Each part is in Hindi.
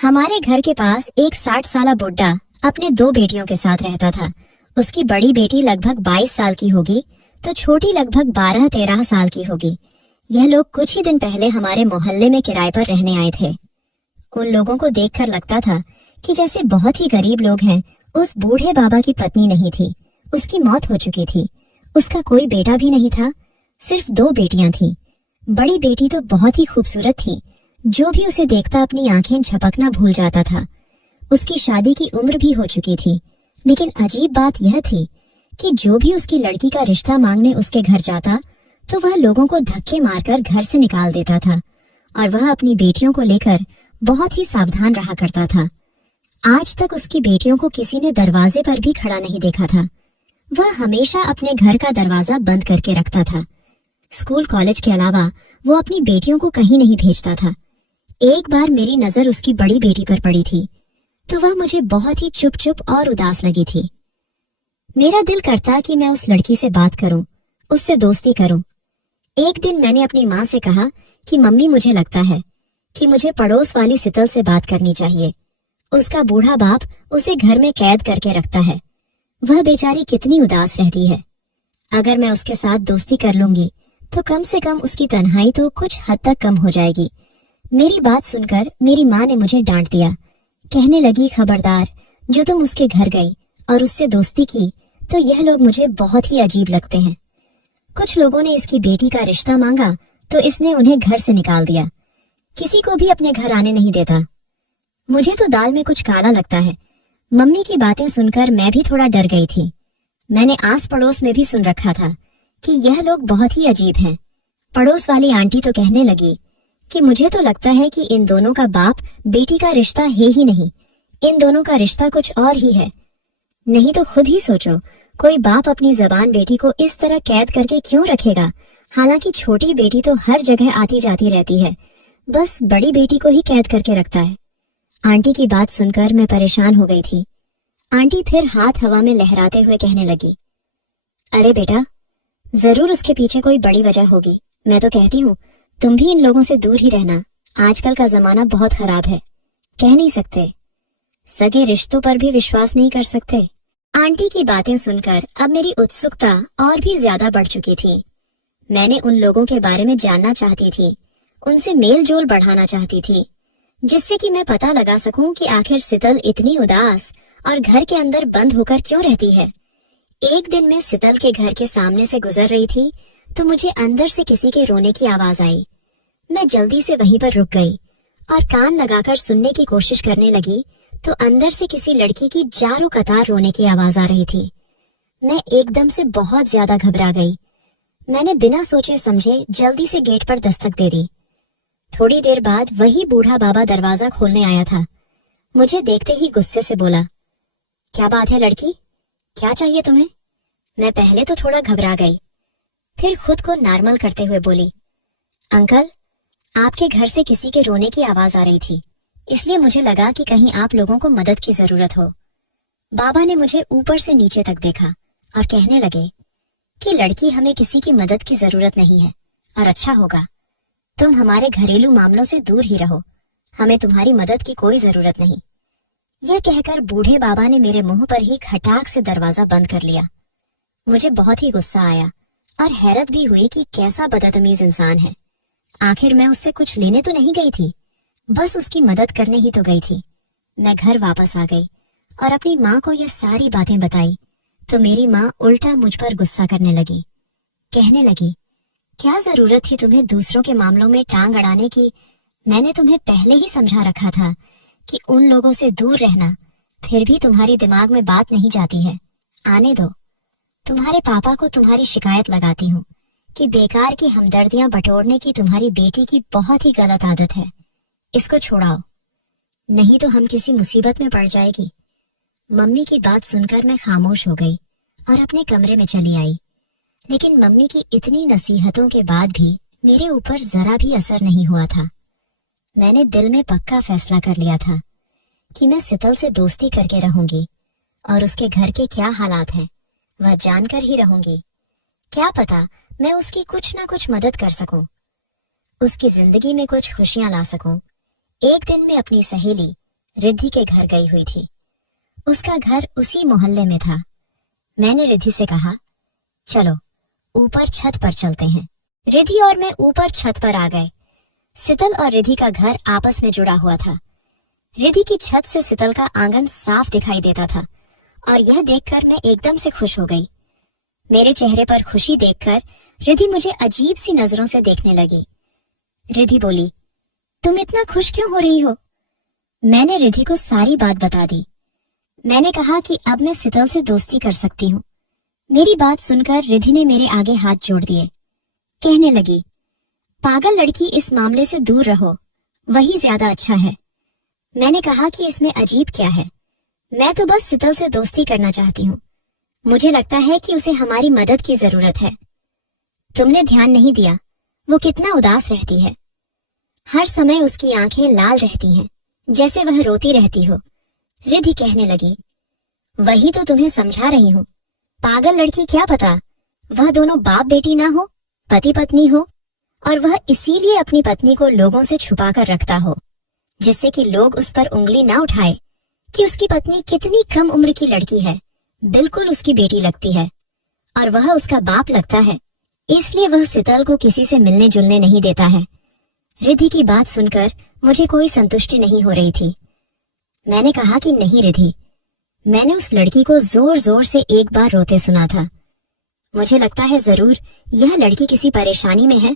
हमारे घर के पास एक 60 साला बुड्ढा अपने 2 बेटियों के साथ रहता था। उसकी बड़ी बेटी लगभग 22 साल की होगी तो छोटी लगभग 12-13 साल की होगी। यह लोग कुछ ही दिन पहले हमारे मोहल्ले में किराए पर रहने आए थे। उन लोगों को देखकर लगता था कि जैसे बहुत ही गरीब लोग हैं। उस बूढ़े बाबा की पत्नी नहीं थी, उसकी मौत हो चुकी थी। उसका कोई बेटा भी नहीं था, सिर्फ 2 बेटियां थीं। बड़ी बेटी तो बहुत ही खूबसूरत थी, जो भी उसे देखता अपनी आंखें झपकना भूल जाता था। उसकी शादी की उम्र भी हो चुकी थी, लेकिन अजीब बात यह थी कि जो भी उसकी लड़की का रिश्ता मांगने उसके घर जाता तो वह लोगों को धक्के मारकर घर से निकाल देता था और वह अपनी बेटियों को लेकर बहुत ही सावधान रहा करता था। आज तक उसकी बेटियों को किसी ने दरवाजे पर भी खड़ा नहीं देखा था। वह हमेशा अपने घर का दरवाजा बंद करके रखता था। स्कूल कॉलेज के अलावा वो अपनी बेटियों को कहीं नहीं भेजता था। एक बार मेरी नजर उसकी बड़ी बेटी पर पड़ी थी तो वह मुझे बहुत ही चुप चुप और उदास लगी थी। मेरा दिल करता कि मैं उस लड़की से बात करूं, उससे दोस्ती करूं। एक दिन मैंने अपनी माँ से कहा कि मम्मी, मुझे लगता है कि मुझे पड़ोस वाली सितल से बात करनी चाहिए। उसका बूढ़ा बाप उसे घर में कैद करके रखता है। वह बेचारी कितनी उदास रहती है। अगर मैं उसके साथ दोस्ती कर लूंगी तो कम से कम उसकी तन्हाई तो कुछ हद तक कम हो जाएगी। मेरी बात सुनकर मेरी माँ ने मुझे डांट दिया। कहने लगी, खबरदार, जो तुम उसके घर गई और उससे दोस्ती की तो यह लोग मुझे बहुत ही अजीब लगते हैं। कुछ लोगों ने इसकी बेटी का रिश्ता मांगा तो इसने उन्हें घर से निकाल दिया। किसी को भी अपने घर आने नहीं देता। मुझे तो दाल में कुछ काला लगता है। मम्मी की बातें सुनकर मैं भी थोड़ा डर गई थी। मैंने आस पड़ोस में भी सुन रखा था कि यह लोग बहुत ही अजीब हैं। पड़ोस वाली आंटी तो कहने लगी कि मुझे तो लगता है कि इन दोनों का बाप बेटी का रिश्ता है ही नहीं, इन दोनों का रिश्ता कुछ और ही है। नहीं तो खुद ही सोचो, कोई बाप अपनी जबान बेटी को इस तरह कैद करके क्यों रखेगा? हालांकि छोटी बेटी तो हर जगह आती जाती रहती है, बस बड़ी बेटी को ही कैद करके रखता है। आंटी की बात सुनकर मैं परेशान हो गई थी। आंटी फिर हाथ हवा में लहराते हुए कहने लगी, अरे बेटा, जरूर उसके पीछे कोई बड़ी वजह होगी। मैं तो कहती हूँ तुम भी इन लोगों से दूर ही रहना। आजकल का जमाना बहुत खराब है, कह नहीं सकते, सगे रिश्तों पर भी विश्वास नहीं कर सकते। आंटी की बातें सुनकर अब मेरी उत्सुकता और भी ज्यादा बढ़ चुकी थी। मैंने उन लोगों के बारे में जानना चाहती थी, उनसे मेल जोल बढ़ाना चाहती थी, जिससे कि मैं पता लगा सकूं कि आखिर सितल इतनी उदास और घर के अंदर बंद होकर क्यों रहती है। एक दिन मैं सितल के घर के सामने से गुजर रही थी तो मुझे अंदर से किसी के रोने की आवाज आई। मैं जल्दी से वहीं पर रुक गई और कान लगाकर सुनने की कोशिश करने लगी तो अंदर से किसी लड़की की जारो कतार रोने की आवाज आ रही थी। मैं एकदम से बहुत ज्यादा घबरा गई। मैंने बिना सोचे समझे जल्दी से गेट पर दस्तक दे दी। थोड़ी देर बाद वही बूढ़ा बाबा दरवाजा खोलने आया था। मुझे देखते ही गुस्से से बोला, क्या बात है लड़की, क्या चाहिए तुम्हें? मैं पहले तो थोड़ा घबरा गई, फिर खुद को नॉर्मल करते हुए बोली, अंकल, आपके घर से किसी के रोने की आवाज आ रही थी, इसलिए मुझे लगा कि कहीं आप लोगों को मदद की जरूरत हो। बाबा ने मुझे ऊपर से नीचे तक देखा और कहने लगे कि लड़की, हमें किसी की मदद की जरूरत नहीं है और अच्छा होगा तुम हमारे घरेलू मामलों से दूर ही रहो, हमें तुम्हारी मदद की कोई जरूरत नहीं। यह कहकर बूढ़े बाबा ने मेरे मुंह पर ही खटाक से दरवाजा बंद कर लिया। मुझे बहुत ही गुस्सा आया और हैरत भी हुई कि कैसा बदतमीज इंसान है। आखिर मैं उससे कुछ लेने तो नहीं गई थी, बस उसकी मदद करने ही तो गई थी। मैं घर वापस आ गई और अपनी माँ को यह सारी बातें बताई तो मेरी माँ उल्टा मुझ पर गुस्सा करने लगी। कहने लगी, क्या जरूरत थी तुम्हें दूसरों के मामलों में टांग अड़ाने की? मैंने तुम्हें पहले ही समझा रखा था कि उन लोगों से दूर रहना, फिर भी तुम्हारी दिमाग में बात नहीं जाती है। आने दो, तुम्हारे पापा को तुम्हारी शिकायत लगाती हूँ कि बेकार की हमदर्दियां बटोरने की तुम्हारी बेटी की बहुत ही गलत आदत है। इसको छोड़ाओ, नहीं तो हम किसी मुसीबत में पड़ जाएगी। मम्मी की बात सुनकर मैं खामोश हो गई और अपने कमरे में चली आई। लेकिन मम्मी की इतनी नसीहतों के बाद भी मेरे ऊपर जरा भी असर नहीं हुआ था। मैंने दिल में पक्का फैसला कर लिया था कि मैं सितल से दोस्ती करके रहूंगी और उसके घर के क्या हालात हैं वह जानकर ही रहूंगी। क्या पता मैं उसकी कुछ ना कुछ मदद कर सकूं, उसकी जिंदगी में कुछ खुशियां ला सकूं। एक दिन मैं अपनी सहेली रिद्धि के घर गई हुई थी। उसका घर उसी मोहल्ले में था। मैंने रिद्धि से कहा, चलो ऊपर छत पर चलते हैं। रिद्धि और मैं ऊपर छत पर आ गए। सितल और रिद्धि का घर आपस में जुड़ा हुआ था। रिद्धि की छत से सितल का आंगन साफ दिखाई देता था और यह देखकर मैं एकदम से खुश हो गई। मेरे चेहरे पर खुशी देखकर रिद्धि मुझे अजीब सी नजरों से देखने लगी। रिद्धि बोली, तुम इतना खुश क्यों हो रही हो? मैंने रिद्धि को सारी बात बता दी। मैंने कहा कि अब मैं सितल से दोस्ती कर सकती हूँ। मेरी बात सुनकर रिद्धि ने मेरे आगे हाथ जोड़ दिए। कहने लगी, पागल लड़की, इस मामले से दूर रहो, वही ज्यादा अच्छा है। मैंने कहा कि इसमें अजीब क्या है, मैं तो बस सितल से दोस्ती करना चाहती हूँ। मुझे लगता है कि उसे हमारी मदद की जरूरत है। तुमने ध्यान नहीं दिया, वो कितना उदास रहती है। हर समय उसकी आंखें लाल रहती हैं, जैसे वह रोती रहती हो। रिद्धि कहने लगी, वही तो तुम्हें समझा रही हूँ। पागल लड़की, क्या पता वह दोनों बाप बेटी ना हो, पति पत्नी हो, और वह इसीलिए अपनी पत्नी को लोगों से छुपा कर रखता हो, जिससे कि लोग उस पर उंगली ना उठाए कि उसकी पत्नी कितनी कम उम्र की लड़की है, बिल्कुल उसकी बेटी लगती है और वह उसका बाप लगता है। इसलिए वह सितल को किसी से मिलने जुलने नहीं देता है। रिद्धि की बात सुनकर मुझे कोई संतुष्टि नहीं हो रही थी। मैंने कहा कि नहीं रिद्धि, मैंने उस लड़की को जोर जोर से एक बार रोते सुना था। मुझे लगता है जरूर यह लड़की किसी परेशानी में है।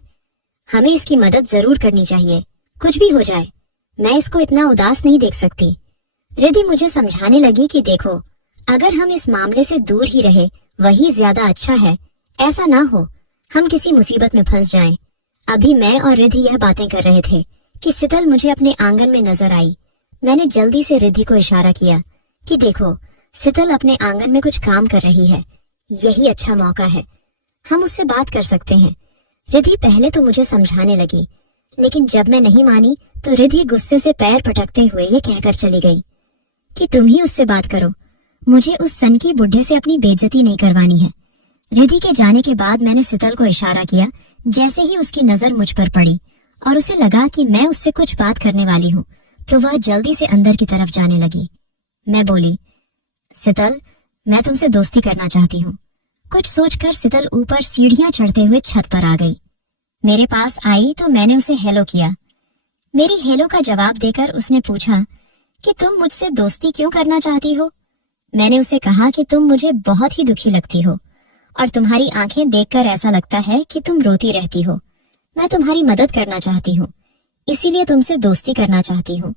हमें इसकी मदद जरूर करनी चाहिए, कुछ भी हो जाए। मैं इसको इतना उदास नहीं देख सकती। रिद्धि मुझे समझाने लगी कि देखो, अगर हम इस मामले से दूर ही रहे वही ज्यादा अच्छा है। ऐसा ना हो हम किसी मुसीबत में फंस जाएं। अभी मैं और रिद्धि यह बातें कर रहे थे कि सितल मुझे अपने आंगन में नजर आई। मैंने जल्दी से रिद्धि को इशारा किया कि देखो, सितल अपने आंगन में कुछ काम कर रही है, यही अच्छा मौका है, हम उससे बात कर सकते हैं। रिद्धि पहले तो मुझे समझाने लगी, लेकिन जब मैं नहीं मानी तो रिद्धि गुस्से से पैर पटकते हुए ये कहकर चली गई कि तुम ही उससे बात करो, मुझे उस सनकी बुढ़े से अपनी बेइज्जती नहीं करवानी है। रिद्धि के जाने के बाद मैंने सितल को इशारा किया। जैसे ही उसकी नजर मुझ पर पड़ी और उसे लगा कि मैं उससे कुछ बात करने वाली हूँ, तो वह जल्दी से अंदर की तरफ जाने लगी। मैं बोली, सितल, मैं तुमसे दोस्ती करना चाहती हूँ। कुछ सोचकर सितल ऊपर सीढ़ियां चढ़ते हुए छत पर आ गई। मेरे पास आई तो मैंने उसे हेलो किया। मेरी हेलो का जवाब देकर उसने पूछा कि तुम मुझसे दोस्ती क्यों करना चाहती हो? मैंने उसे कहा कि तुम मुझे बहुत ही दुखी लगती हो और तुम्हारी आंखें देखकर ऐसा लगता है कि तुम रोती रहती हो। मैं तुम्हारी मदद करना चाहती हूँ, इसीलिए तुमसे दोस्ती करना चाहती हूँ।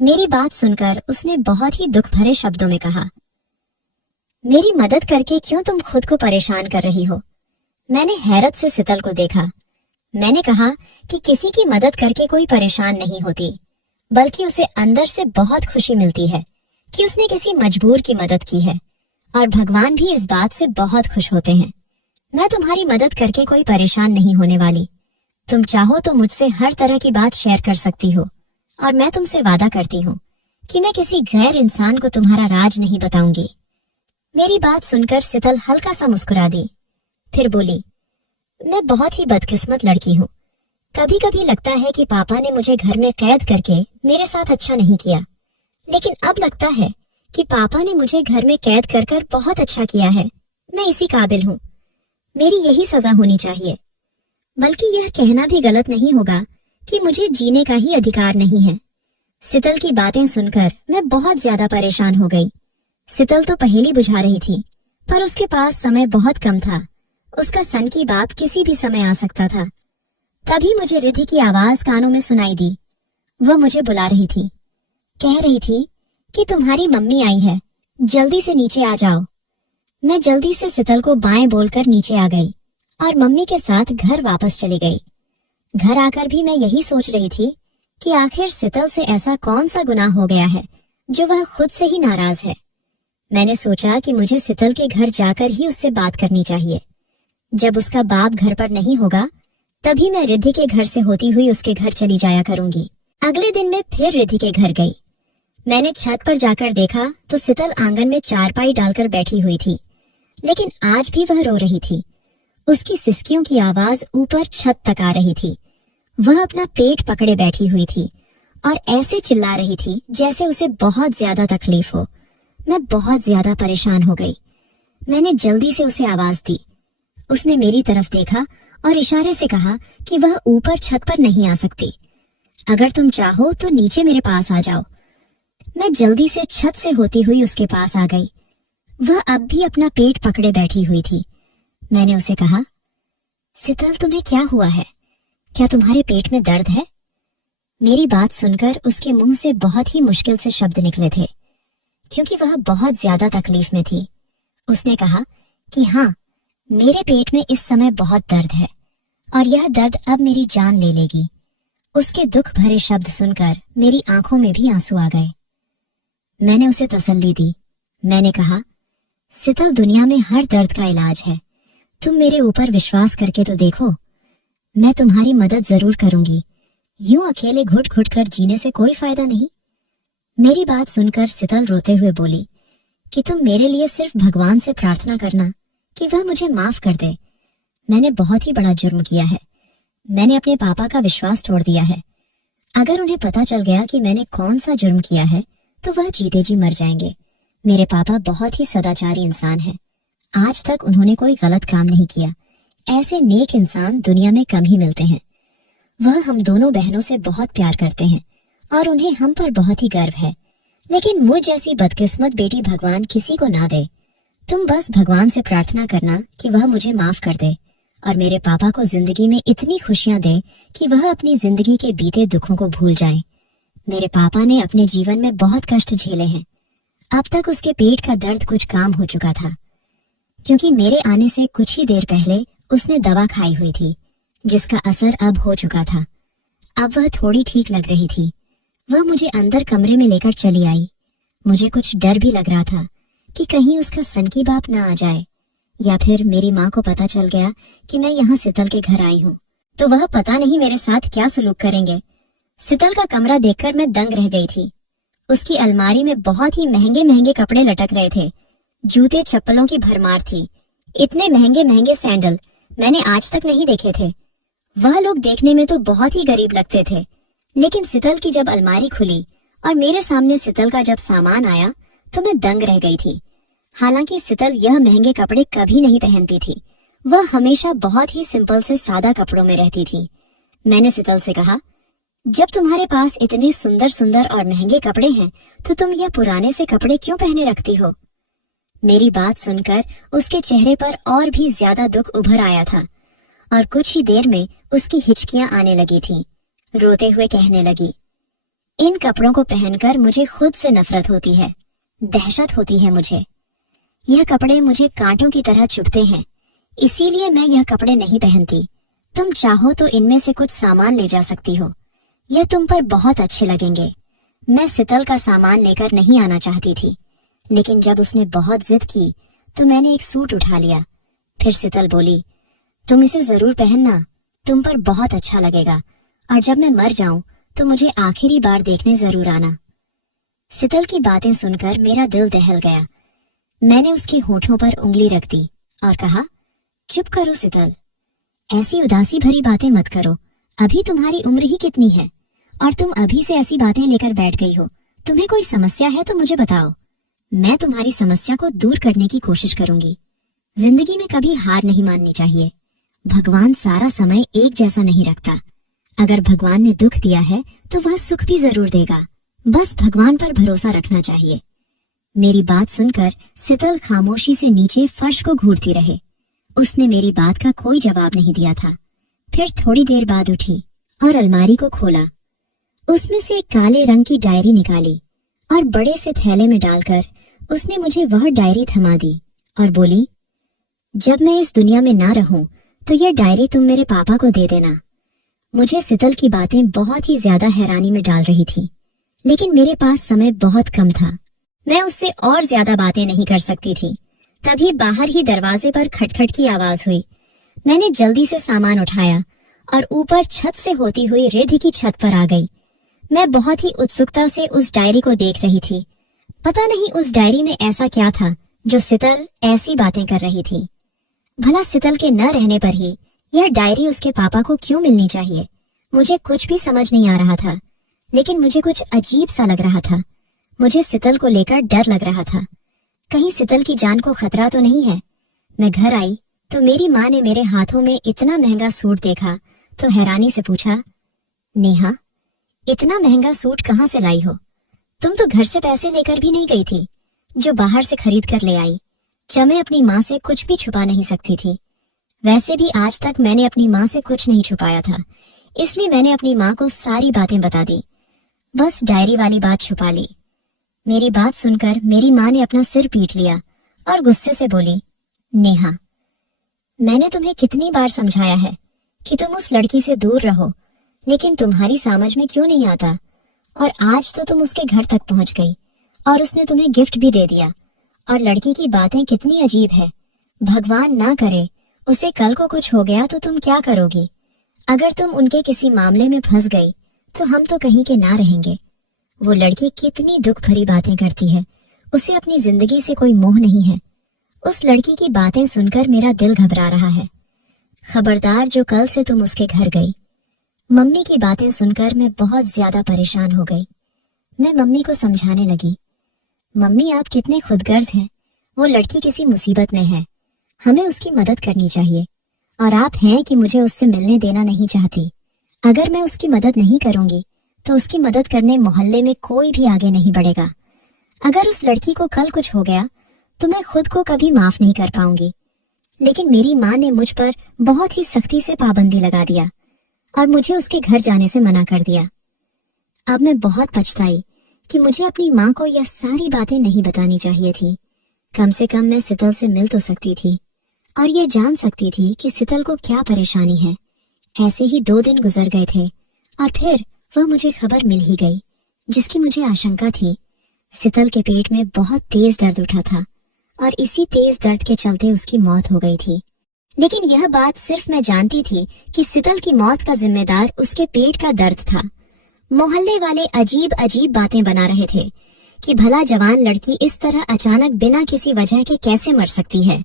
मेरी बात सुनकर उसने बहुत ही दुख भरे शब्दों में कहा, मेरी मदद करके क्यों तुम खुद को परेशान कर रही हो? मैंने हैरत से सितल को देखा। मैंने कहा कि किसी की मदद करके कोई परेशान नहीं होती, बल्कि उसे अंदर से बहुत खुशी मिलती है कि उसने किसी मजबूर की मदद की है, और भगवान भी इस बात से बहुत खुश होते हैं। मैं तुम्हारी मदद करके कोई परेशान नहीं होने वाली। तुम चाहो तो मुझसे हर तरह की बात शेयर कर सकती हो, और मैं तुमसे वादा करती हूँ कि मैं किसी गैर इंसान को तुम्हारा राज नहीं बताऊंगी। मेरी बात सुनकर सितल हल्का सा मुस्कुरा दी, फिर बोली, मैं बहुत ही बदकिस्मत लड़की हूँ। कभी कभी लगता है कि पापा ने मुझे घर में कैद करके मेरे साथ अच्छा नहीं किया, लेकिन अब लगता है कि पापा ने मुझे घर में कैद कर कर बहुत अच्छा किया है। मैं इसी काबिल हूँ, मेरी यही सजा होनी चाहिए। बल्कि यह कहना भी गलत नहीं होगा कि मुझे जीने का ही अधिकार नहीं है। सितल की बातें सुनकर मैं बहुत ज्यादा परेशान हो गई। सितल तो पहेली बुझा रही थी, पर उसके पास समय बहुत कम था। उसका सनकी बाप किसी भी समय आ सकता था। तभी मुझे रिद्धि की आवाज कानों में सुनाई दी। वह मुझे बुला रही थी, कह रही थी कि तुम्हारी मम्मी आई है, जल्दी से नीचे आ जाओ। मैं जल्दी से सितल को बाएं बोलकर नीचे आ गई और मम्मी के साथ घर वापस चली गई। घर आकर भी मैं यही सोच रही थी कि आखिर सितल से ऐसा कौन सा गुनाह हो गया है जो वह खुद से ही नाराज है। मैंने सोचा कि मुझे सितल के घर जाकर ही उससे बात करनी चाहिए। जब उसका बाप घर पर नहीं होगा, तभी मैं रिद्धि के घर से होती हुई उसके घर चली जाया करूंगी। अगले दिन मैं फिर रिद्धि के घर गई। मैंने छत पर जाकर देखा तो सितल आंगन में चारपाई डालकर बैठी हुई थी, लेकिन आज भी वह रो रही थी। उसकी सिसकियों की आवाज ऊपर छत तक आ रही थी। वह अपना पेट पकड़े बैठी हुई थी और ऐसे चिल्ला रही थी जैसे उसे बहुत ज्यादा तकलीफ हो। मैं बहुत ज्यादा परेशान हो गई। मैंने जल्दी से उसे आवाज दी। उसने मेरी तरफ देखा और इशारे से कहा कि वह ऊपर छत पर नहीं आ सकती। अगर तुम चाहो तो नीचे मेरे पास आ जाओ। मैं जल्दी से छत से होती हुई उसके पास आ गई। वह अब भी अपना पेट पकड़े बैठी हुई थी। मैंने उसे कहा, शीतल, तुम्हें क्या हुआ है? क्या तुम्हारे पेट में दर्द है? मेरी बात सुनकर उसके मुंह से बहुत ही मुश्किल से शब्द निकले थे, क्योंकि वह बहुत ज्यादा तकलीफ में थी। उसने कहा कि हाँ, मेरे पेट में इस समय बहुत दर्द है और यह दर्द अब मेरी जान ले लेगी। उसके दुख भरे शब्द सुनकर मेरी आंखों में भी आंसू आ गए। मैंने उसे तसल्ली दी। मैंने कहा, शीतल, दुनिया में हर दर्द का इलाज है। तुम मेरे ऊपर विश्वास करके तो देखो। मैं तुम्हारी मदद जरूर करूंगी। यूं अकेले घुट घुट कर जीने से कोई फायदा नहीं। मेरी बात सुनकर शीतल रोते हुए बोली कि तुम मेरे लिए सिर्फ भगवान से प्रार्थना करना कि वह मुझे माफ कर दे। मैंने बहुत ही बड़ा जुर्म किया है। मैंने अपने पापा का विश्वास तोड़ दिया है। अगर उन्हें पता चल गया कि मैंने कौन सा जुर्म किया है तो वह जीते जी मर जाएंगे। मेरे पापा बहुत ही सदाचारी इंसान हैं। आज तक उन्होंने कोई गलत काम नहीं किया। ऐसे नेक इंसान दुनिया में कम ही मिलते हैं। वह हम दोनों बहनों से बहुत प्यार करते हैं और उन्हें हम पर बहुत ही गर्व है। लेकिन मुझ जैसी बदकिस्मत बेटी भगवान किसी को ना दे। तुम बस भगवान से प्रार्थना करना कि वह मुझे माफ कर दे और मेरे पापा को जिंदगी में इतनी खुशियां दे कि वह अपनी जिंदगी के बीते दुखों को भूल जाएं। मेरे पापा ने अपने जीवन में बहुत कष्ट झेले हैं। अब तक उसके पेट का दर्द कुछ काम हो चुका था, क्योंकि मेरे आने से कुछ ही देर पहले उसने दवा खाई हुई थी, जिसका असर अब हो चुका था। अब वह थोड़ी ठीक लग रही थी। वह मुझे अंदर कमरे में लेकर चली आई। मुझे कुछ डर भी लग रहा था कि कहीं उसका सनकी बाप ना आ जाए, या फिर मेरी माँ को पता चल गया कि मैं यहाँ शीतल के घर आई हूँ तो वह पता नहीं मेरे साथ क्या सुलूक करेंगे। शीतल का कमरा देखकर मैं दंग रह गई थी। उसकी अलमारी में बहुत ही महंगे महंगे कपड़े लटक रहे थे। जूते चप्पलों की भरमार थी। इतने महंगे महंगे सैंडल मैंने आज तक नहीं देखे थे। वह लोग देखने में तो बहुत ही गरीब लगते थे, लेकिन शीतल की जब अलमारी खुली और मेरे सामने शीतल का जब सामान आया तो मैं दंग रह गई थी। हालांकि शीतल यह महंगे कपड़े कभी नहीं पहनती थी। वह हमेशा बहुत ही सिंपल से सादा कपड़ों में रहती थी। मैंने शीतल से कहा, जब तुम्हारे पास इतने सुंदर सुंदर और महंगे कपड़े हैं तो तुम यह पुराने से कपड़े क्यों पहने रखती हो? मेरी बात सुनकर उसके चेहरे पर और भी ज्यादा दुख उभर आया था और कुछ ही देर में उसकी हिचकियां आने लगी थीं। रोते हुए कहने लगी, इन कपड़ों को पहनकर मुझे खुद से नफरत होती है, दहशत होती है मुझे। यह कपड़े मुझे कांटों की तरह चुभते हैं, इसीलिए मैं यह कपड़े नहीं पहनती। तुम चाहो तो इनमें से कुछ सामान ले जा सकती हो, यह तुम पर बहुत अच्छे लगेंगे। मैं शीतल का सामान लेकर नहीं आना चाहती थी, लेकिन जब उसने बहुत जिद की तो मैंने एक सूट उठा लिया। फिर शीतल बोली, तुम इसे जरूर पहनना, तुम पर बहुत अच्छा लगेगा, और जब मैं मर जाऊं तो मुझे आखिरी बार देखने जरूर आना। शीतल की बातें सुनकर मेरा दिल दहल गया। मैंने उसके होठों पर उंगली रख दी और कहा, चुप करो शीतल, ऐसी उदासी भरी बातें मत करो। अभी तुम्हारी उम्र ही कितनी है और तुम अभी से ऐसी बातें लेकर बैठ गई हो। तुम्हें कोई समस्या है तो मुझे बताओ, मैं तुम्हारी समस्या को दूर करने की कोशिश करूंगी। जिंदगी में कभी हार नहीं माननी चाहिए। भगवान सारा समय एक जैसा नहीं रखता। अगर भगवान ने दुख दिया है तो वह सुख भी जरूर देगा। बस भगवान पर भरोसा रखना चाहिए। मेरी बात सुनकर शीतल खामोशी से नीचे फर्श को घूरती रहे। उसने मेरी बात का कोई जवाब नहीं दिया था। फिर थोड़ी देर बाद उठी और अलमारी को खोला। उसमें से एक काले रंग की डायरी निकाली और बड़े से थैले में डालकर उसने मुझे वह डायरी थमा दी और बोली, जब मैं इस दुनिया में ना रहूं तो यह डायरी तुम मेरे पापा को दे देना। मुझे शीतल की बातें बहुत ही ज्यादा हैरानी में डाल रही थी, लेकिन मेरे पास समय बहुत कम था। मैं उससे और ज्यादा बातें नहीं कर सकती थी। तभी बाहर ही दरवाजे पर खटखट की आवाज हुई। मैंने जल्दी से सामान उठाया और ऊपर छत से होती हुई रिद्ध की छत पर आ गई। मैं बहुत ही उत्सुकता से उस डायरी को देख रही थी। पता नहीं उस डायरी में ऐसा क्या था जो शीतल ऐसी बातें कर रही थी। भला शीतल के न रहने पर ही यह डायरी उसके पापा को क्यों मिलनी चाहिए? मुझे कुछ भी समझ नहीं आ रहा था। लेकिन मुझे कुछ अजीब सा लग रहा था। मुझे सितल को लेकर डर लग रहा था। कहीं सितल की जान को खतरा तो नहीं है। मैं घर आई तो मेरी माँ ने मेरे हाथों में इतना महंगा सूट देखा तो हैरानी से पूछा, नेहा, इतना महंगा सूट कहाँ से लाई हो? तुम तो घर से पैसे लेकर भी नहीं गई थी, जो बाहर से खरीद कर ले आई। मैं अपनी माँ से कुछ भी छुपा नहीं सकती थी। वैसे भी आज तक मैंने अपनी माँ से कुछ नहीं छुपाया था, इसलिए मैंने अपनी माँ को सारी बातें बता दी। बस डायरी वाली बात छुपा ली। मेरी बात सुनकर मेरी माँ ने अपना सिर पीट लिया और गुस्से से बोली, नेहा, मैंने तुम्हें कितनी बार समझाया है कि तुम उस लड़की से दूर रहो, लेकिन तुम्हारी समझ में क्यों नहीं आता? और आज तो तुम उसके घर तक पहुंच गई और उसने तुम्हें गिफ्ट भी दे दिया। और लड़की की बातें कितनी अजीब है। भगवान ना करे उसे कल को कुछ हो गया तो तुम क्या करोगी? अगर तुम उनके किसी मामले में फंस गई तो हम तो कहीं के ना रहेंगे। वो लड़की कितनी दुख भरी बातें करती है, उसे अपनी जिंदगी से कोई मोह नहीं है। उस लड़की की बातें सुनकर मेरा दिल घबरा रहा है। खबरदार जो कल से तुम उसके घर गई। मम्मी की बातें सुनकर मैं बहुत ज्यादा परेशान हो गई। मैं मम्मी को समझाने लगी, मम्मी आप कितने खुदगर्ज हैं। वो लड़की किसी मुसीबत में है, हमें उसकी मदद करनी चाहिए। और आप हैं कि मुझे उससे मिलने देना नहीं चाहती। अगर मैं उसकी मदद नहीं करूंगी तो उसकी मदद करने मोहल्ले में कोई भी आगे नहीं बढ़ेगा। अगर उस लड़की को कल कुछ हो गया तो मैं खुद को कभी माफ नहीं कर पाऊंगी। लेकिन मेरी माँ ने मुझ पर बहुत ही सख्ती से पाबंदी लगा दिया और मुझे उसके घर जाने से मना कर दिया। अब मैं बहुत पछताई कि मुझे अपनी माँ को यह सारी बातें नहीं बतानी चाहिए थी। कम से कम मैं सितल से मिल तो सकती थी और यह जान सकती थी कि सितल को क्या परेशानी है। ऐसे ही 2 दिन गुजर गए थे और फिर वह मुझे खबर मिल ही गई, जिसकी मुझे आशंका थी। सितल के पेट में बहुत तेज दर्द उठा था और इसी तेज दर्द के चलते उसकी मौत हो गई थी। लेकिन यह बात सिर्फ मैं जानती थी कि सितल की मौत का जिम्मेदार उसके पेट का दर्द था। मोहल्ले वाले अजीब अजीब बातें बना रहे थे कि भला जवान लड़की इस तरह अचानक बिना किसी वजह के कैसे मर सकती है।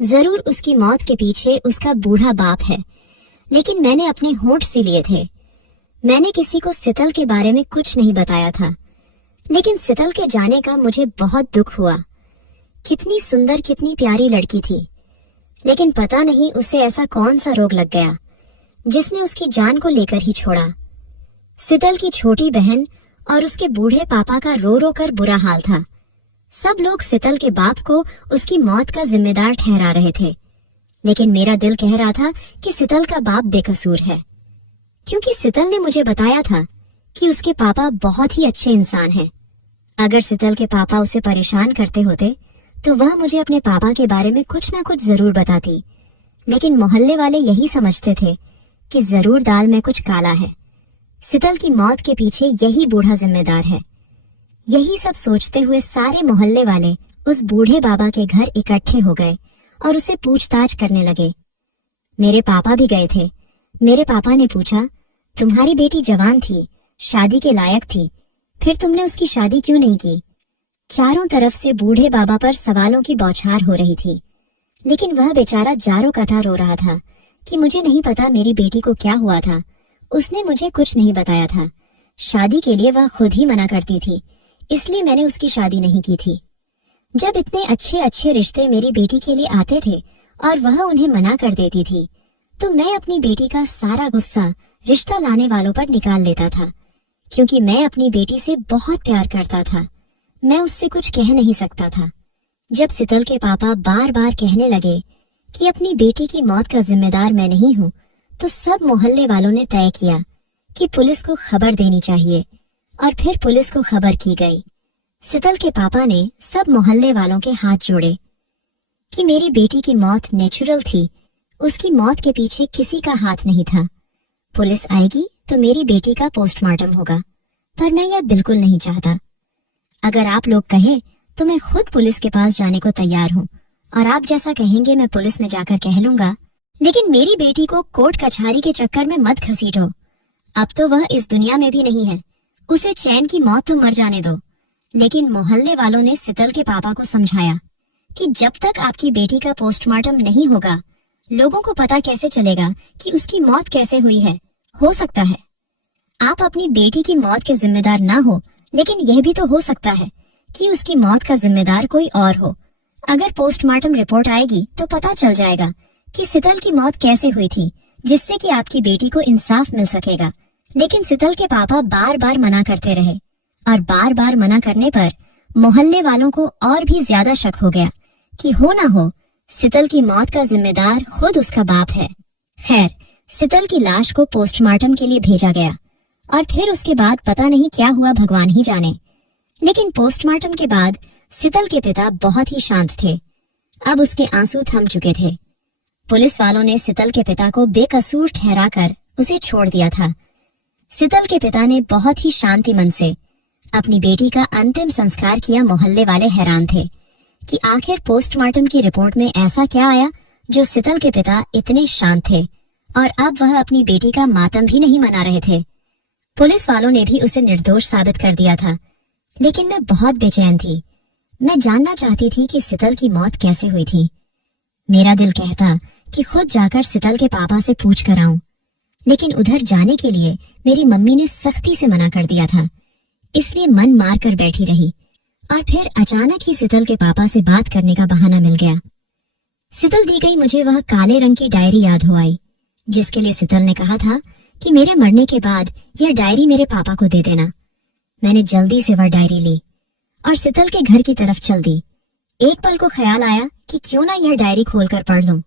जरूर उसकी मौत के पीछे उसका बूढ़ा बाप है। लेकिन मैंने अपने होंठ सी लिए थे। मैंने किसी को सितल के बारे में कुछ नहीं बताया था। लेकिन सितल के जाने का मुझे बहुत दुख हुआ। कितनी सुंदर, कितनी प्यारी लड़की थी। लेकिन पता नहीं उसे ऐसा कौन सा रोग लग गया जिसने उसकी जान को लेकर ही छोड़ा। सितल की छोटी बहन और उसके बूढ़े पापा का रो रो कर बुरा हाल था। सब लोग सितल के बाप को उसकी मौत का जिम्मेदार ठहरा रहे थे। लेकिन मेरा दिल कह रहा था कि सितल का बाप बेकसूर है, क्योंकि सितल ने मुझे बताया था कि उसके पापा बहुत ही अच्छे इंसान हैं। अगर सितल के पापा उसे परेशान करते होते तो वह मुझे अपने पापा के बारे में कुछ ना कुछ जरूर बताती। लेकिन मोहल्ले वाले यही समझते थे कि जरूर दाल में कुछ काला है। सितल की मौत के पीछे यही बूढ़ा जिम्मेदार है। यही सब सोचते हुए सारे मोहल्ले वाले उस बूढ़े बाबा के घर इकट्ठे हो गए और उसे पूछताछ करने लगे। मेरे पापा भी गए थे। मेरे पापा ने पूछा, तुम्हारी बेटी जवान थी, शादी के लायक थी, फिर तुमने उसकी शादी क्यों नहीं की? चारों तरफ से बूढ़े बाबा पर सवालों की बौछार हो रही थी। लेकिन वह बेचारा जारो कथा रो रहा था कि मुझे नहीं पता मेरी बेटी को क्या हुआ था। उसने मुझे कुछ नहीं बताया था। शादी के लिए वह खुद ही मना करती थी, इसलिए मैंने उसकी शादी नहीं की थी। जब इतने अच्छे अच्छे रिश्ते मेरी बेटी के लिए आते थे और वह उन्हें मना कर देती थी, तो मैं अपनी बेटी का सारा गुस्सा रिश्ता लाने वालों पर निकाल लेता था, क्योंकि मैं अपनी बेटी से बहुत प्यार करता था। मैं उससे कुछ कह नहीं सकता था। जब सितल के पापा बार बार कहने लगे कि अपनी बेटी की मौत का जिम्मेदार मैं नहीं हूँ, तो सब मोहल्ले वालों ने तय किया कि पुलिस को खबर देनी चाहिए और फिर पुलिस को खबर की गई। सितल के पापा ने सब मोहल्ले वालों के हाथ जोड़े कि मेरी बेटी की मौत नेचुरल थी, उसकी मौत के पीछे किसी का हाथ नहीं था। पुलिस आएगी तो मेरी बेटी का पोस्टमार्टम होगा, पर मैं यह बिल्कुल नहीं चाहता। अगर आप लोग कहें तो मैं खुद पुलिस के पास जाने को तैयार हूँ और आप जैसा कहेंगे मैं पुलिस में जाकर कह लूंगा। लेकिन मेरी बेटी को कोर्ट कचहरी के चक्कर में मत घसीटो। अब तो वह इस दुनिया में भी नहीं है, उसे चैन की मौत तो मर जाने दो। लेकिन मोहल्ले वालों ने सितल के पापा को समझाया कि जब तक आपकी बेटी का पोस्टमार्टम नहीं होगा, लोगों को पता कैसे चलेगा कि उसकी मौत कैसे हुई है। हो सकता है आप अपनी बेटी की मौत के जिम्मेदार ना हो, लेकिन यह भी तो हो सकता है कि उसकी मौत का जिम्मेदार कोई और हो। अगर पोस्टमार्टम रिपोर्ट आएगी तो पता चल जाएगा कि शीतल की मौत कैसे हुई थी, जिससे कि आपकी बेटी को इंसाफ मिल सकेगा। लेकिन शीतल के पापा बार बार मना करते रहे और बार बार मना करने पर मोहल्ले वालों को और भी ज्यादा शक हो गया कि हो ना हो शीतल की मौत का जिम्मेदार खुद उसका बाप है। खैर, शीतल की लाश को पोस्टमार्टम के लिए भेजा गया और फिर उसके बाद पता नहीं क्या हुआ, भगवान ही जाने। लेकिन पोस्टमार्टम के बाद शीतल के पिता बहुत ही शांत थे। अब उसके आंसू थम चुके थे। पुलिस वालों ने शीतल के पिता को बेकसूर ठहराकर उसे छोड़ दिया था। शीतल के पिता ने बहुत ही शांति मन से अपनी बेटी का अंतिम संस्कार किया। मोहल्ले वाले हैरान थे कि आखिर पोस्टमार्टम की रिपोर्ट में ऐसा क्या आया जो शीतल के पिता इतने शांत थे और अब वह अपनी बेटी का मातम भी नहीं मना रहे थे। पुलिस वालों ने भी उसे निर्दोष साबित कर दिया था, लेकिन मैं बहुत बेचैन थी। मैं जानना चाहती थी कि शीतल की मौत कैसे हुई थी। मेरा दिल कहता कि खुद जाकर शीतल के पापा से पूछ कर आऊं, लेकिन उधर जाने के लिए मेरी मम्मी ने सख्ती से मना कर दिया था, इसलिए मन मार कर बैठी रही। और फिर अचानक ही शीतल के पापा से बात करने का बहाना मिल गया। शीतल दी गई मुझे वह काले रंग की डायरी याद हो आई, जिसके लिए शीतल ने कहा था कि मेरे मरने के बाद यह डायरी मेरे पापा को दे देना। मैंने जल्दी से वह डायरी ली और शीतल के घर की तरफ चल दी। एक पल को ख्याल आया कि क्यों ना यह डायरी खोलकर पढ़ लूं।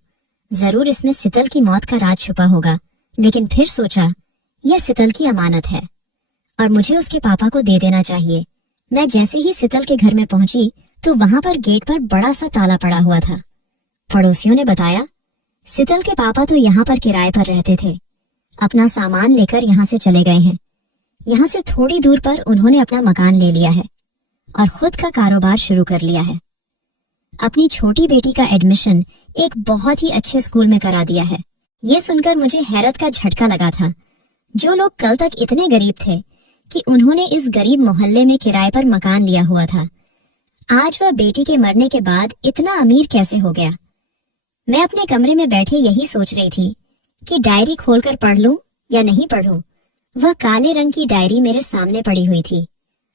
जरूर इसमें शीतल की मौत का राज छुपा होगा, लेकिन फिर सोचा यह शीतल की अमानत है और मुझे उसके पापा को दे देना चाहिए। मैं जैसे ही शीतल के घर में पहुंची तो वहां पर गेट पर बड़ा सा ताला पड़ा हुआ था। पड़ोसियों ने बताया शीतल के पापा तो यहाँ पर किराए पर रहते थे, अपना सामान लेकर यहाँ से चले गए हैं। यहाँ से थोड़ी दूर पर उन्होंने अपना मकान ले लिया है और खुद का कारोबार शुरू कर लिया है। अपनी छोटी बेटी का एडमिशन एक बहुत ही अच्छे स्कूल में करा दिया है। ये सुनकर मुझे हैरत का झटका लगा था। जो लोग कल तक इतने गरीब थे कि उन्होंने इस गरीब मोहल्ले में किराए पर मकान लिया हुआ था, आज वह बेटी के मरने के बाद इतना अमीर कैसे हो गया। मैं अपने कमरे में बैठे यही सोच रही थी कि डायरी खोलकर पढ़ लूं या नहीं पढ़ूं। वह काले रंग की डायरी मेरे सामने पड़ी हुई थी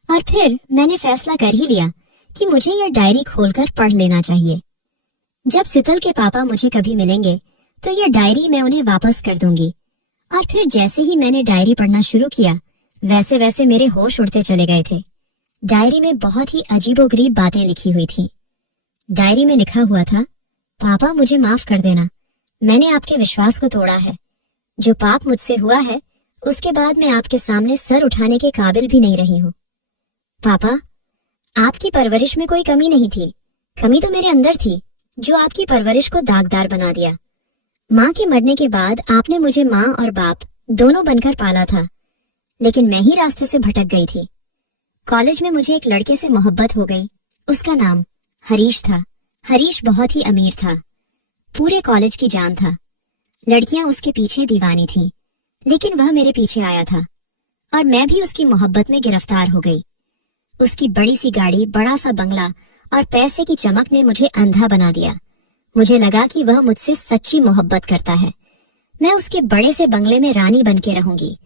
और फिर मैंने फैसला कर ही लिया कि मुझे यह डायरी खोलकर पढ़ लेना चाहिए। जब शीतल के पापा मुझे कभी मिलेंगे तो यह डायरी मैं उन्हें वापस कर दूंगी। और फिर जैसे ही मैंने डायरी पढ़ना शुरू किया, वैसे वैसे मेरे होश उड़ते चले गए थे। डायरी में बहुत ही अजीबोगरीब बातें लिखी हुई थी। डायरी में लिखा हुआ था, पापा मुझे माफ कर देना, मैंने आपके विश्वास को तोड़ा है। जो पाप मुझसे हुआ है उसके बाद मैं आपके सामने सर उठाने के काबिल भी नहीं रही हूँ। पापा, आपकी परवरिश में कोई कमी नहीं थी, कमी तो मेरे अंदर थी जो आपकी परवरिश को दागदार बना दिया। माँ के मरने के बाद आपने मुझे माँ और बाप दोनों बनकर पाला था, लेकिन मैं ही रास्ते से भटक गई थी। कॉलेज में मुझे एक लड़के से मोहब्बत हो गई। उसका नाम हरीश था। हरीश बहुत ही अमीर था, पूरे कॉलेज की जान था। लड़कियां उसके पीछे दीवानी थीं, लेकिन वह मेरे पीछे आया था और मैं भी उसकी मोहब्बत में गिरफ्तार हो गई। उसकी बड़ी सी गाड़ी, बड़ा सा बंगला और पैसे की चमक ने मुझे अंधा बना दिया। मुझे लगा कि वह मुझसे सच्ची मोहब्बत करता है। मैं उसके बड़े से बंगले में रानी बन के रहूंगी,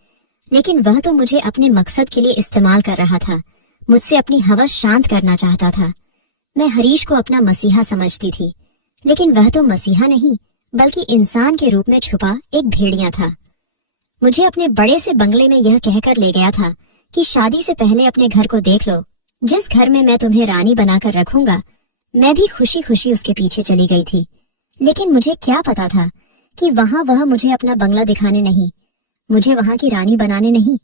लेकिन वह तो मुझे अपने मकसद के लिए इस्तेमाल कर रहा था, मुझसे अपनी हवस शांत करना चाहता था। मैं हरीश को अपना मसीहा समझती थी, लेकिन वह तो मसीहा नहीं बल्कि इंसान के रूप में छुपा एक भेड़िया था। मुझे अपने बड़े से बंगले में यह कहकर ले गया था कि शादी से पहले अपने घर को देख लो, जिस घर में मैं तुम्हें रानी बनाकर रखूंगा। मैं भी खुशी खुशी उसके पीछे चली गई थी, लेकिन मुझे क्या पता था कि वहां वह मुझे अपना बंगला दिखाने नहीं, मुझे वहां की रानी बनाने नहीं,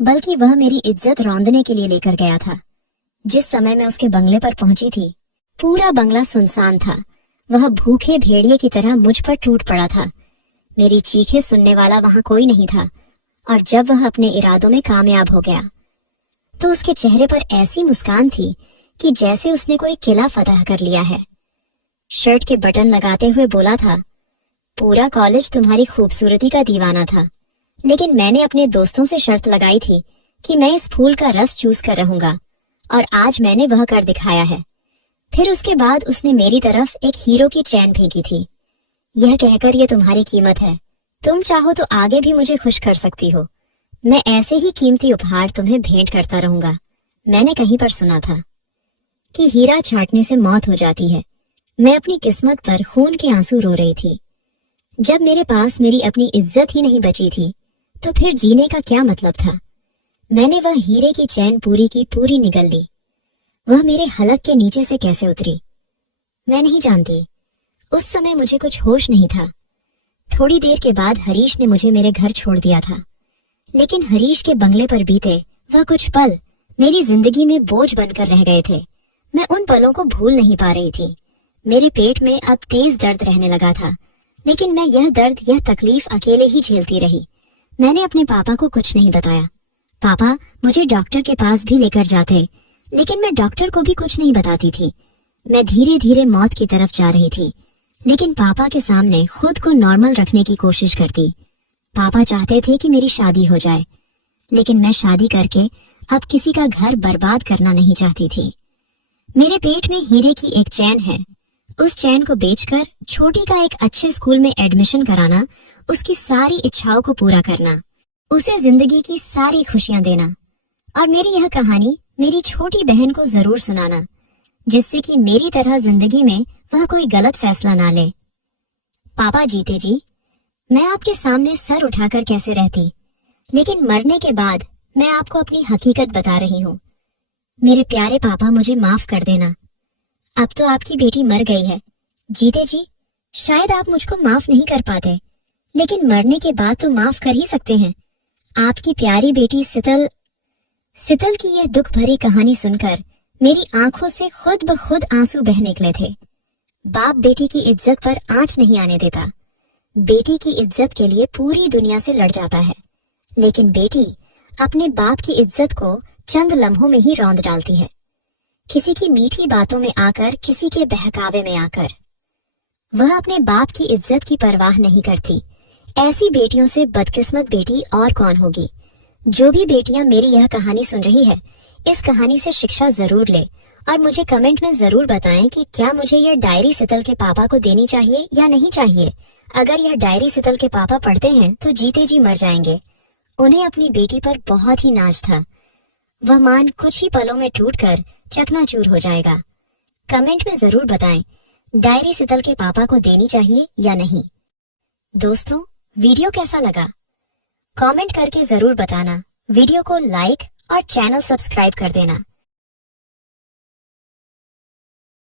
बल्कि वह मेरी इज्जत रौंदने के लिए लेकर गया था। जिस समय मैं उसके बंगले पर पहुंची थी, पूरा बंगला सुनसान था। वह भूखे भेड़िए की तरह मुझ पर टूट पड़ा था। मेरी चीखें सुनने वाला वहां कोई नहीं था। और जब वह अपने इरादों में कामयाब हो गया तो उसके चेहरे पर ऐसी मुस्कान थी कि जैसे उसने कोई किला फतह कर लिया है। शर्ट के बटन लगाते हुए बोला था, पूरा कॉलेज तुम्हारी खूबसूरती का दीवाना था, लेकिन मैंने अपने दोस्तों से शर्त लगाई थी कि मैं इस फूल का रस चूस कर रहूंगा, और आज मैंने वह कर दिखाया है। फिर उसके बाद उसने मेरी तरफ एक हीरो की चैन फेंकी थी, यह कहकर ये तुम्हारी कीमत है, तुम चाहो तो आगे भी मुझे खुश कर सकती हो, मैं ऐसे ही कीमती उपहार तुम्हें भेंट करता रहूंगा। मैंने कहीं पर सुना था कि हीरा छाटने से मौत हो जाती है। मैं अपनी किस्मत पर खून के आंसू रो रही थी। जब मेरे पास मेरी अपनी इज्जत ही नहीं बची थी तो फिर जीने का क्या मतलब था। मैंने वह हीरे की चैन पूरी की पूरी निगल ली। वह मेरे हलक के नीचे से कैसे उतरी मैं नहीं जानती। उस समय मुझे कुछ होश नहीं था। थोड़ी देर के बाद हरीश ने मुझे मेरे घर छोड़ दिया था, लेकिन हरीश के बंगले पर बीते वह कुछ पल मेरी जिंदगी में बोझ बनकर रह गए थे। मैं उन पलों को भूल नहीं पा रही थी। मेरे पेट में अब तेज दर्द रहने लगा था, लेकिन मैं यह दर्द, यह तकलीफ अकेले ही झेलती रही। मैंने अपने पापा को कुछ नहीं बताया। पापा मुझे डॉक्टर के पास भी लेकर जाते, लेकिन मैं डॉक्टर को भी कुछ नहीं बताती थी। मैं धीरे धीरे मौत की तरफ जा रही थी, लेकिन पापा के सामने खुद को नॉर्मल रखने की कोशिश करती। पापा चाहते थे कि मेरी शादी हो जाए, लेकिन मैं शादी करके अब किसी का घर बर्बाद करना नहीं चाहती थी। मेरे पेट में हीरे की एक चैन है। उस चैन को बेचकर छोटी का एक अच्छे स्कूल में एडमिशन कराना, उसकी सारी इच्छाओं को पूरा करना, उसे जिंदगी की सारी खुशियां देना, और मेरी यह कहानी मेरी छोटी बहन को जरूर सुनाना, जिससे कि मेरी तरह जिंदगी में वह कोई गलत फैसला ना ले। पापा जीते जी, मैं आपके सामने सर उठाकर कैसे रहती, लेकिन मरने के बाद मैं आपको अपनी हकीकत बता रही हूँ। मेरे प्यारे पापा, मुझे माफ कर देना। अब तो आपकी बेटी मर गई है। जीते जी, शायद आप मुझको माफ नहीं कर पाते, लेकिन मरने के बाद तो माफ कर ही सकते हैं। आपकी प्यारी बेटी सितल की यह दुख भरी कहानी सुनकर मेरी आंखों से खुद ब खुद आंसू बह निकले थे। बाप बेटी की इज्जत पर आंच नहीं आने देता। बेटी की इज्जत के लिए पूरी दुनिया से लड़ जाता है, लेकिन बेटी अपने बाप की इज्जत को चंद लम्हों में ही रौंद डालती है। किसी की मीठी बातों में आकर, किसी के बहकावे में आकर। वह अपने बाप की इज्जत की परवाह नहीं करती। ऐसी बेटियों से बदकिस्मत बेटी और कौन होगी। जो भी बेटियां मेरी यह कहानी सुन रही है, इस कहानी से शिक्षा जरूर ले, और मुझे कमेंट में जरूर बताएं कि क्या मुझे यह डायरी सितल के पापा को देनी चाहिए या नहीं चाहिए। अगर यह डायरी सितल के पापा पढ़ते हैं तो जीते जी मर जाएंगे। उन्हें अपनी बेटी पर बहुत ही नाज था। वह मान कुछ ही पलों में टूटकर चकनाचूर हो जाएगा। कमेंट में जरूर बताएं, डायरी सितल के पापा को देनी चाहिए या नहीं। दोस्तों, वीडियो कैसा लगा कमेंट करके जरूर बताना। वीडियो को लाइक और चैनल सब्सक्राइब कर देना।